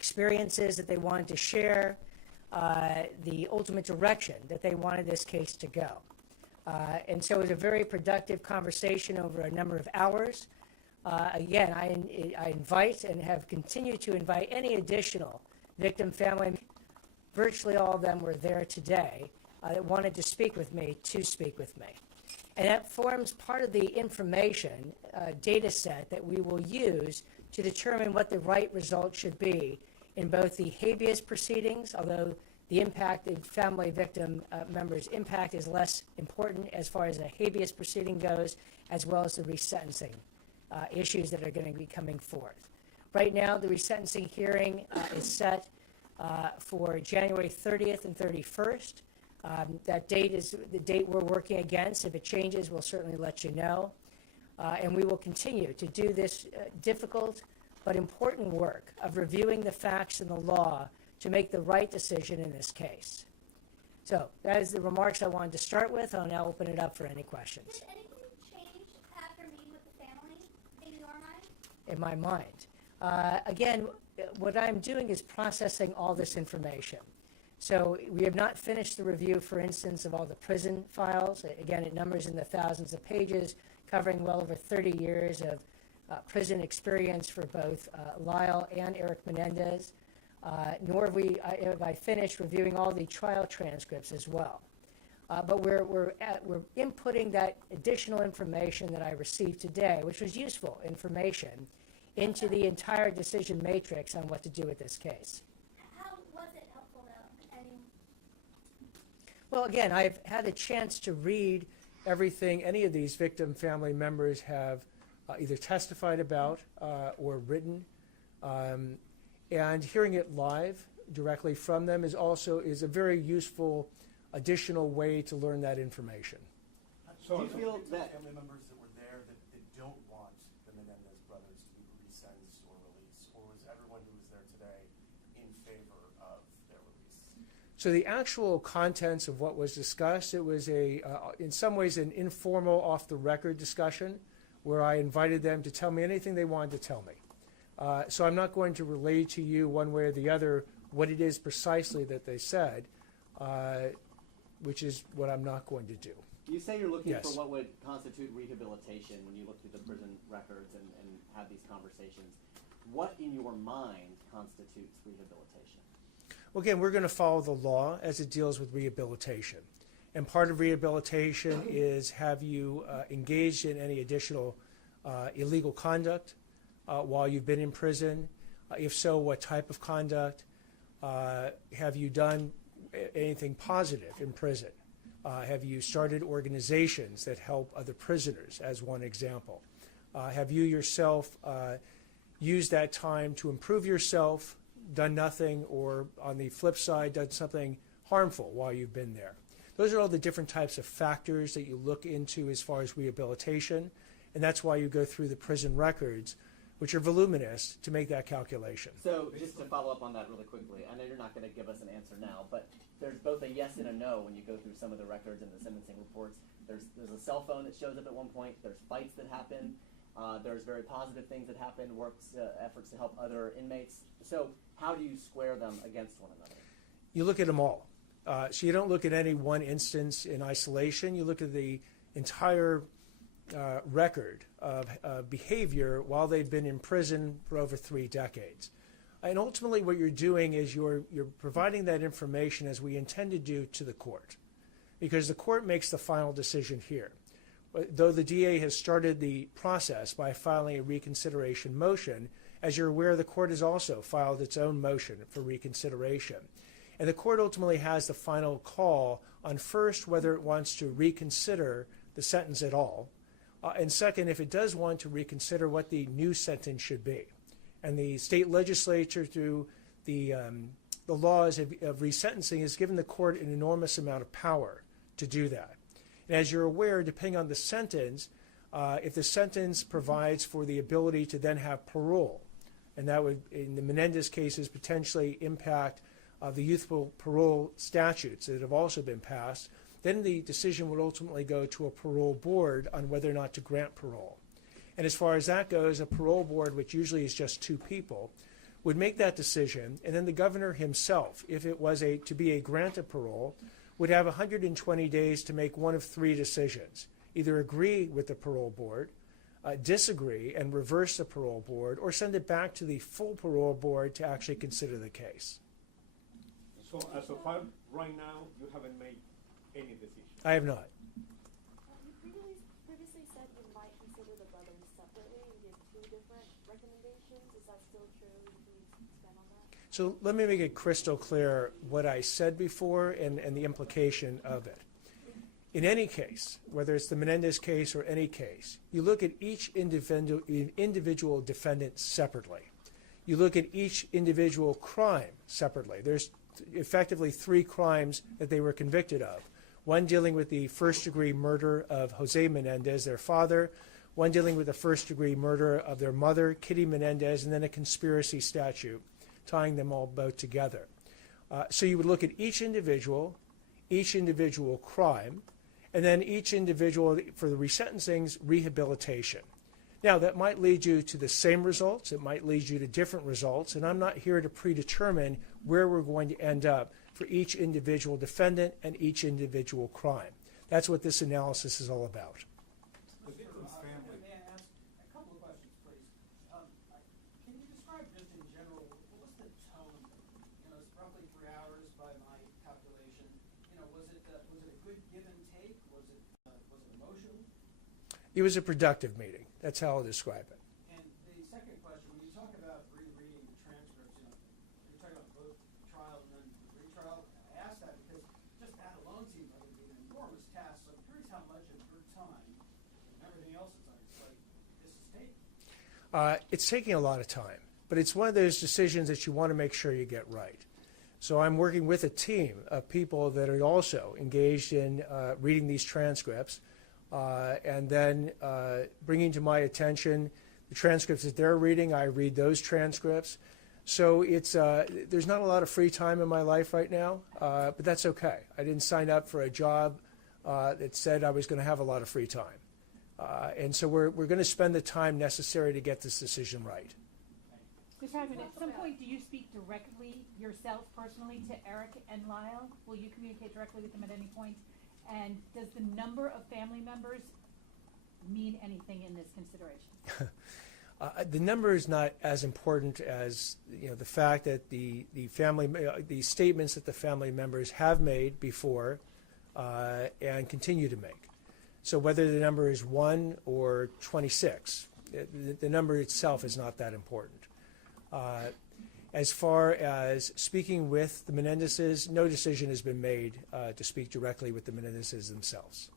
experiences that they wanted to share, the ultimate direction that they wanted this case to go. And so it was a very productive conversation over a number of hours. Again, I invite and have continued to invite any additional victim family. Virtually all of them were there today that wanted to speak with me And that forms part of the information data set that we will use to determine what the right result should be in both the habeas proceedings, although the impact of family victim members' impact is less important as far as a habeas proceeding goes, as well as the resentencing issues that are going to be coming forth. Right now, the resentencing hearing is set for January 30th and 31st. That date is the date we're working against. If it changes, we'll certainly let you know. And we will continue to do this difficult but important work of reviewing the facts and the law to make the right decision in this case. So that is the remarks I wanted to start with. I'll now open it up for any questions. Did anything change after meeting with the family in your mind? In my mind. Again, what I'm doing is processing all this information. So we have not finished the review, for instance, of all the prison files. Again, it numbers in the thousands of pages, covering well over 30 years of prison experience for both Lyle and Erik Menendez. Nor have I finished reviewing all the trial transcripts as well. But we're inputting that additional information that I received today, which was useful information, into the entire decision matrix on what to do with this case. How was it helpful, though? Well, again, I've had a chance to read everything any of these victim family members have either testified about or written. And hearing it live directly from them is a very useful additional way to learn that information. So do you feel that family members that were there that don't want the Menendez brothers to be resentenced or released, or was everyone who was there today in favor of their release? So the actual contents of what was discussed, it was in some ways an informal, off-the-record discussion where I invited them to tell me anything they wanted to tell me. So I'm not going to relay to you one way or the other what it is precisely that they said, which is what I'm not going to do. You say you're looking Yes. for what would constitute rehabilitation when you look through the prison records and have these conversations. What in your mind constitutes rehabilitation? Well, again, we're going to follow the law as it deals with rehabilitation. And part of rehabilitation is have you engaged in any additional illegal conduct while you've been in prison? If so, what type of conduct? Have you done anything positive in prison? Have you started organizations that help other prisoners, as one example? Have you yourself used that time to improve yourself, done nothing, or on the flip side, done something harmful while you've been there? Those are all the different types of factors that you look into as far as rehabilitation, and that's why you go through the prison records, which are voluminous, to make that calculation. So just to follow up on that really quickly, I know you're not going to give us an answer now, but there's both a yes and a no when you go through some of the records and the sentencing reports. There's a cell phone that shows up at one point. There's fights that happen. There's very positive things that happen, efforts to help other inmates. So how do you square them against one another? You look at them all. So you don't look at any one instance in isolation. You look at the entire record of behavior while they've been in prison for over 3 decades. And ultimately what you're doing is you're providing that information, as we intend to do, to the court, because the court makes the final decision here. Though the DA has started the process by filing a reconsideration motion, as you're aware, the court has also filed its own motion for reconsideration. And the court ultimately has the final call on, first, whether it wants to reconsider the sentence at all, and second, if it does want to reconsider, what the new sentence should be. And the state legislature, through the laws of resentencing, has given the court an enormous amount of power to do that. And as you're aware, depending on the sentence, if the sentence provides for the ability to then have parole, and that would, in the Menendez cases, potentially impact the youthful parole statutes that have also been passed, then the decision would ultimately go to a parole board on whether or not to grant parole. And as far as that goes, a parole board, which usually is just 2 people, would make that decision, and then the governor himself, if it was to be a grant of parole, would have 120 days to make one of three decisions: either agree with the parole board, disagree and reverse the parole board, or send it back to the full parole board to actually consider the case. So as of right now, you haven't made any decision? I have not. You previously said you might consider the brothers separately and give two different recommendations. Is that still true? Can you expand on that? So let me make it crystal clear what I said before and the implication of it. In any case, whether it's the Menendez case or any case, you look at each individual defendant separately. You look at each individual crime separately. There's effectively three crimes that they were convicted of. One dealing with the first-degree murder of Jose Menendez, their father, one dealing with the first-degree murder of their mother, Kitty Menendez, and then a conspiracy statute tying them all both together. So you would look at each individual crime, and then each individual for the resentencing's rehabilitation. Now, that might lead you to the same results. It might lead you to different results, and I'm not here to predetermine where we're going to end up for each individual defendant and each individual crime. That's what this analysis is all about. The victim's family. May I ask a couple of questions, please? Can you describe just in general, what was the tone? It's roughly 3 hours by my calculation. Was it a good give and take? Was it emotional? It was a productive meeting. That's how I'll describe it. And the second question, when you talk about rereading the transcripts, you're talking about both trial and then the retrial. I ask that because just that alone seems like it would be an enormous task. So I'm curious how much of your time and everything else is on your plate this is taking. It's taking a lot of time, but it's one of those decisions that you want to make sure you get right. So I'm working with a team of people that are also engaged in reading these transcripts, and then bringing to my attention the transcripts that they're reading. I read those transcripts. So it's there's not a lot of free time in my life right now, but that's okay. I didn't sign up for a job that said I was going to have a lot of free time. And so we're going to spend the time necessary to get this decision right. Mr. Hackman, at some point, do you speak directly yourself personally to Erik and Lyle? Will you communicate directly with them at any point? And does the number of family members mean anything in this consideration? The number is not as important as the fact that the statements that the family members have made before and continue to make. So whether the number is 1 or 26, the number itself is not that important. As far as speaking with the Menendezes, no decision has been made to speak directly with the Menendezes themselves.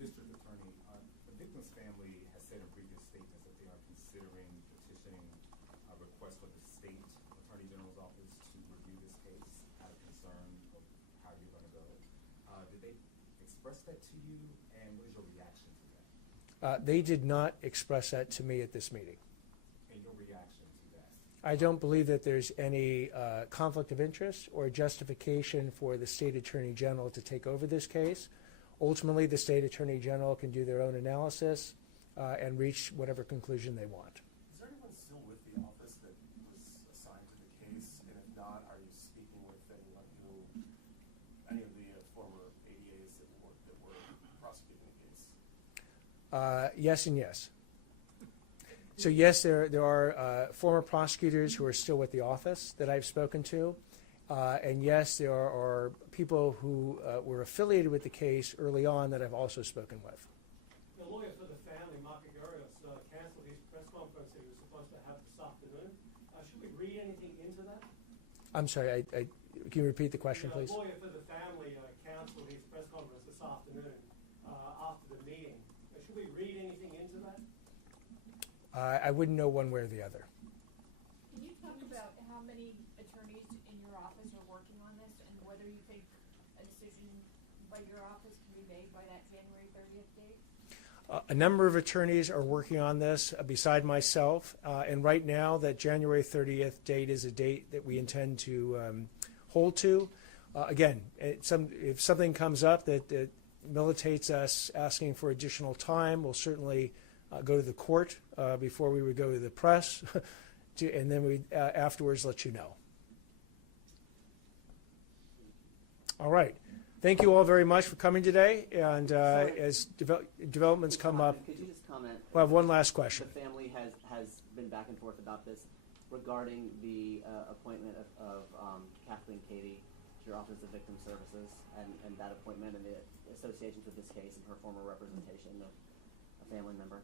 District Attorney, the victim's family has said in previous statements that they are considering petitioning a request for the state Attorney General's office to review this case out of concern of how you're going to go. Did they express that to you, and what is your reaction to that? They did not express that to me at this meeting. And your reaction to that? I don't believe that there's any conflict of interest or justification for the State Attorney General to take over this case. Ultimately, the State Attorney General can do their own analysis and reach whatever conclusion they want. Is there anyone still with the office that was assigned to the case? And if not, are you speaking with anyone any of the former ADAs that were prosecuting the case? Yes and yes. So yes, there are former prosecutors who are still with the office that I've spoken to. And yes, there are people who were affiliated with the case early on that I've also spoken with. The lawyer for the family, Mark Agarios, canceled his press conference he was supposed to have this afternoon. Should we read anything into that? I'm sorry, can you repeat the question, please? The lawyer for the family canceled his press conference this afternoon after the meeting. Should we read anything into that? I wouldn't know one way or the other. Can you talk about how many attorneys in your office are working on this and whether you think a decision by your office can be made by that January 30th date? A number of attorneys are working on this beside myself, and right now that January 30th date is a date that we intend to hold to. Again, if something comes up that militates us asking for additional time, we'll certainly go to the court before we would go to the press and then we afterwards let you know. All right. Thank you all very much for coming today. And as developments come up, Could you just comment? we'll have one last question. The family has been back and forth about this regarding the appointment of Kathleen Katie to your Office of Victim Services and that appointment and the associations with this case and her former representation of a family member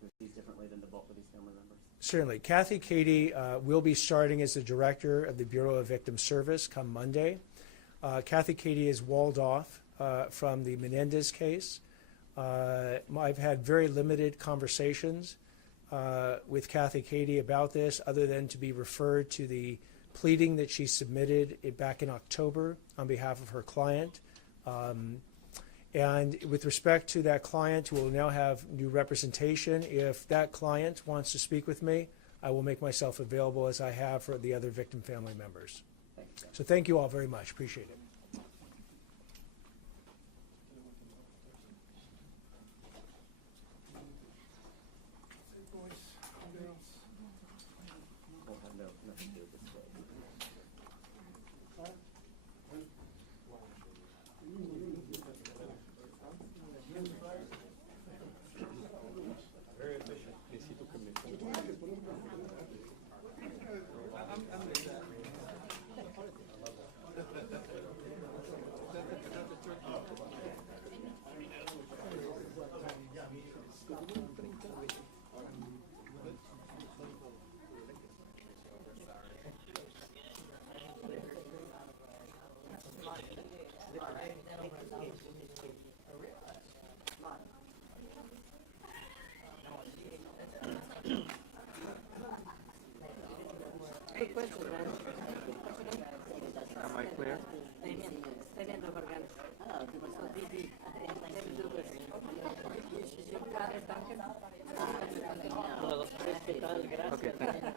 who sees differently than the bulk of these family members. Certainly. Kathy Katie will be starting as the director of the Bureau of Victim Service come Monday. Kathy Katie is walled off from the Menendez case. I've had very limited conversations with Kathy Katie about this, other than to be referred to the pleading that she submitted back in October on behalf of her client. And with respect to that client, who will now have new representation, if that client wants to speak with me, I will make myself available as I have for the other victim family members. So thank you all very much. Appreciate it. We'll have nothing to do with this case. Am I clear? Okay, thank you.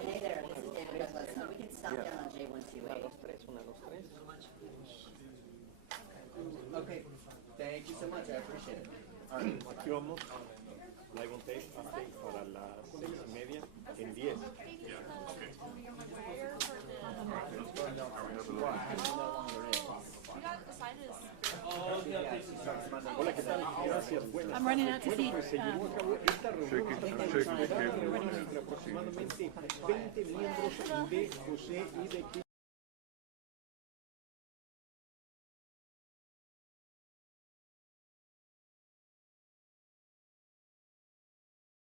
Hey there, this is David Douglas. We can stop down on J128. Okay, thank you so much. I appreciate it. All right. Aquí vamos. Live on tape, update para las 6:30 en 10. Hola, ¿qué tal? Gracias, buenas. I'm running out to see. Pues se llevó a cabo esta reunión aproximadamente 20 miembros de José y de